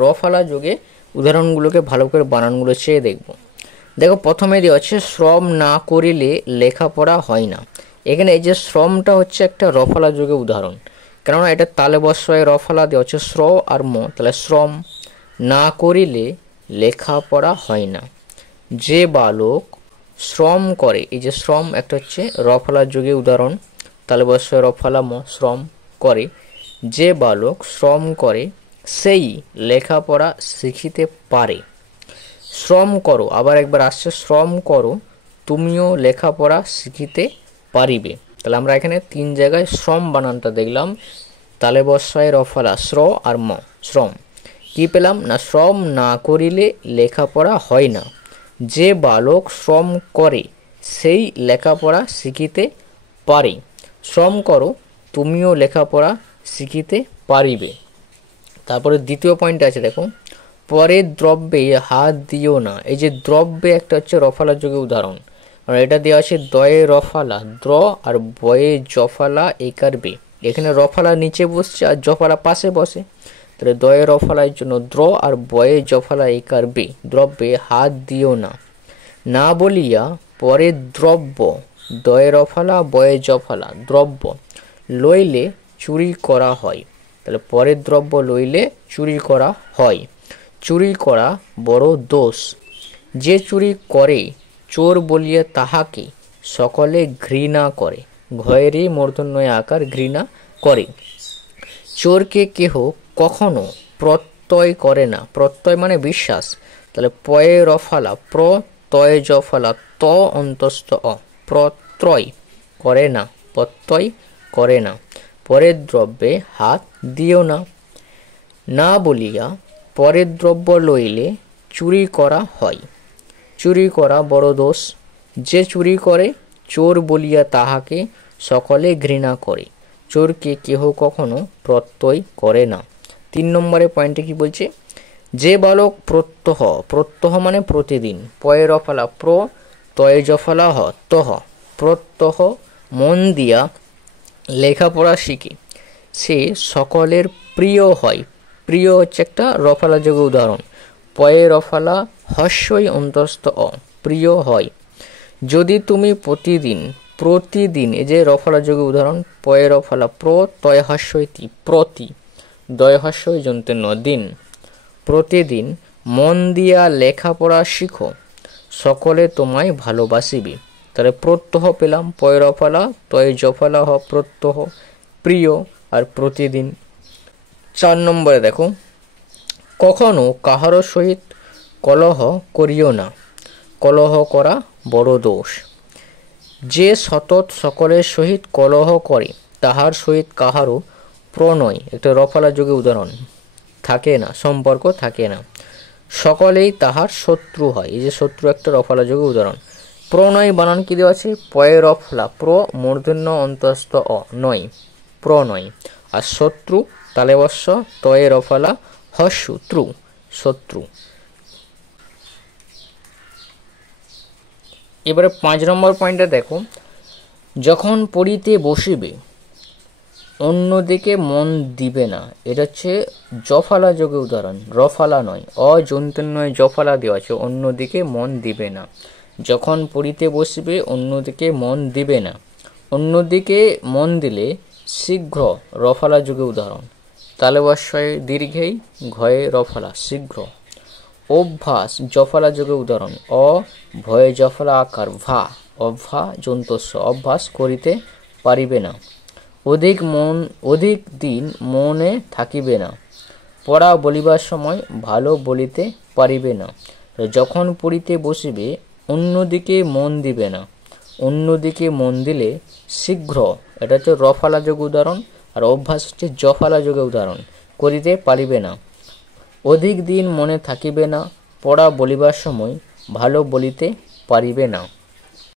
রফলা যোগে উদাহরণগুলোকে ভালো করে বানানগুলো চেয়ে দেখব। দেখো প্রথমে দেওয়া আছে শ্রম না করিলে লেখাপড়া হয় না। এখানে এই যে শ্রমটা হচ্ছে একটা রফলা যোগে উদাহরণ, কেননা এটা তালে বস্যয় রফলা দেওয়া হচ্ছে শ্র আর ম, তাহলে শ্রম না করিলে লেখাপড়া হয় না। যে বালক শ্রম করে, এই যে শ্রম একটা হচ্ছে রফলা যোগে উদাহরণ, তালে বস্যয় রফলা ম, শ্রম করে। যে বালক শ্রম করে সেই লেখাপড়া শিখিতে পারে। শ্রম করো, আবার একবার আসছে শ্রম করো তুমিও লেখাপড়া শিখিতে পারিবে। তাহলে আমরা এখানে 3 জায়গায় শ্রম বানানটা দেখলাম, তালে বস্যয় রফলা শ্র আর ম, শ্রম। কি পেলাম না, শ্রম না করিলে লেখাপড়া হয় না। যে বালক শ্রম করে সেই লেখাপড়া শিখিতে পারে। শ্রম করো তুমিও লেখাপড়া শিখিতে পারিবে। তারপরে দ্বিতীয় পয়েন্ট আছে দেখো, পরের দ্রব্যে হাত দিও না। এই যে দ্রব্যে একটা হচ্ছে রফলা যোগে উদাহরণ, আর এটা দেওয়া আছে দয়ে রফালা দ্র আর বয়ে জফালা একার বে। এখানে রফালা নিচে বসছে আর জফালা পাশে বসে, তাহলে দয়ে রফালার জন্য দ্র আর বয়ে জফালা একার বে। দ্রব্যে হাত দিও না। না বলিয়া পরের দ্রব্য, দয়ে রফালা বয়ে জফালা দ্রব্য লইলে চুরি করা হয়। তাহলে পরের দ্রব্য লইলে চুরি করা হয়। চুরি করা বড় দোষ। যে চুরি করে চোর বলিয়া তাহাকে সকলে ঘৃণা করে। ঘয়েরই মূর্ধন্যয় আকার ঘৃণা করে। চোরকে কেহ কখনো প্রত্যয় করে না। প্রত্যয় মানে বিশ্বাস, তাহলে পয়ে রফালা প্র তয়ে জফালা ত অন্তস্থ অ, প্রত্যয় করে না, প্রত্যয় করে না। পরের দ্রব্যে হাত দিও না। না বলিয়া পরের দ্রব্য লইলে চুরি করা হয়। চুরি করা বড় দোষ। যে চুরি করে চোর বলিয়া তাহাকে সকলে ঘৃণা করে। চোরকে কেহ কখনো প্রত্যয় করে না। 3 নম্বরের পয়েন্টে কি বলছে, যে বালক প্রত্যহ, প্রত্যহ মানে প্রতিদিন, পয়ে রফালা প্র তয়ে জফালা হ তহ, প্রত্যহ মন দিয়া লেখাপড়া শিখে সে সকলের প্রিয় হয়। প্রিয় হচ্ছে একটা রফালা যোগে উদাহরণ, পয়ে রফালা হস্যই অন্তস্থ অ, প্রিয় হয়। যদি তুমি প্রতিদিন, প্রতিদিন এই যে রফালা যোগে উদাহরণ, পয়ে রফালা প্র তয় হস্যইতি প্রতি, দয় হস্যই যন্ত্র ন দিন, প্রতিদিন মন দিয়া লেখাপড়া শিখো সকলে তোমায় ভালোবাসিবে। তাহলে প্রত্যহ পেলাম, পয়ে রফালা তয়ে জফালা হ প্রত্যহ, প্রিয় আর প্রতিদিন। 4 নম্বরে দেখো, কখনো কাহারো সহিত কলহ করিও না। কলহ করা বড় দোষ। যে সতত সকলের সহিত কলহ করে তাহার সহিত কাহারও প্রণয়, একটা রফালা যোগে উদাহরণ, থাকে না, সম্পর্ক থাকে না। সকলেই তাহার শত্রু হয়। এই যে শত্রু একটা রফালা যোগে উদাহরণ। প্রণয় বানান কি দেওয়া আছে, পয়ে রফলা প্র মূর্ধন্য অন্তস্থ অ, নয়, প্রণয়। আর শত্রু তালে বস্য তয়ে রফালা হস্যু ত্রু, শত্রু। এবারে 5 নম্বর পয়েন্টে দেখো, যখন পড়িতে বসিবে অন্যদিকে মন দিবে না। এটা হচ্ছে জফালা যোগে উদাহরণ, রফালা নয়, অযন্তন্যয় জফালা দেওয়া আছে, অন্যদিকে মন দিবে না। যখন পড়িতে বসিবে অন্যদিকে মন দিবে না। অন্যদিকে মন দিলে শীঘ্র, রফালা যোগে উদাহরণ, তালে বস্যয় দীর্ঘেই ঘয়ে রফালা শীঘ্র। অভ্যাস জফালা যোগে উদাহরণ, অ ভয়ে জফলা আকার ভা, অভ্যা যন্তস্য, অভ্যাস করিতে পারিবে না। অধিক দিন মনে থাকিবে না। পড়া বলিবার সময় ভালো বলিতে পারিবে না। যখন পড়িতে বসিবে অন্যদিকে মন দিবে না। অন্যদিকে মন দিলে শীঘ্র, এটা হচ্ছে রফালা যোগ উদাহরণ, আর অভ্যাস হচ্ছে জফালা যোগে উদাহরণ, করিতে পারিবে না। অধিক দিন মনে থাকিবে না। পড়া বলিবার সময় ভালো বলিতে পারিবে না।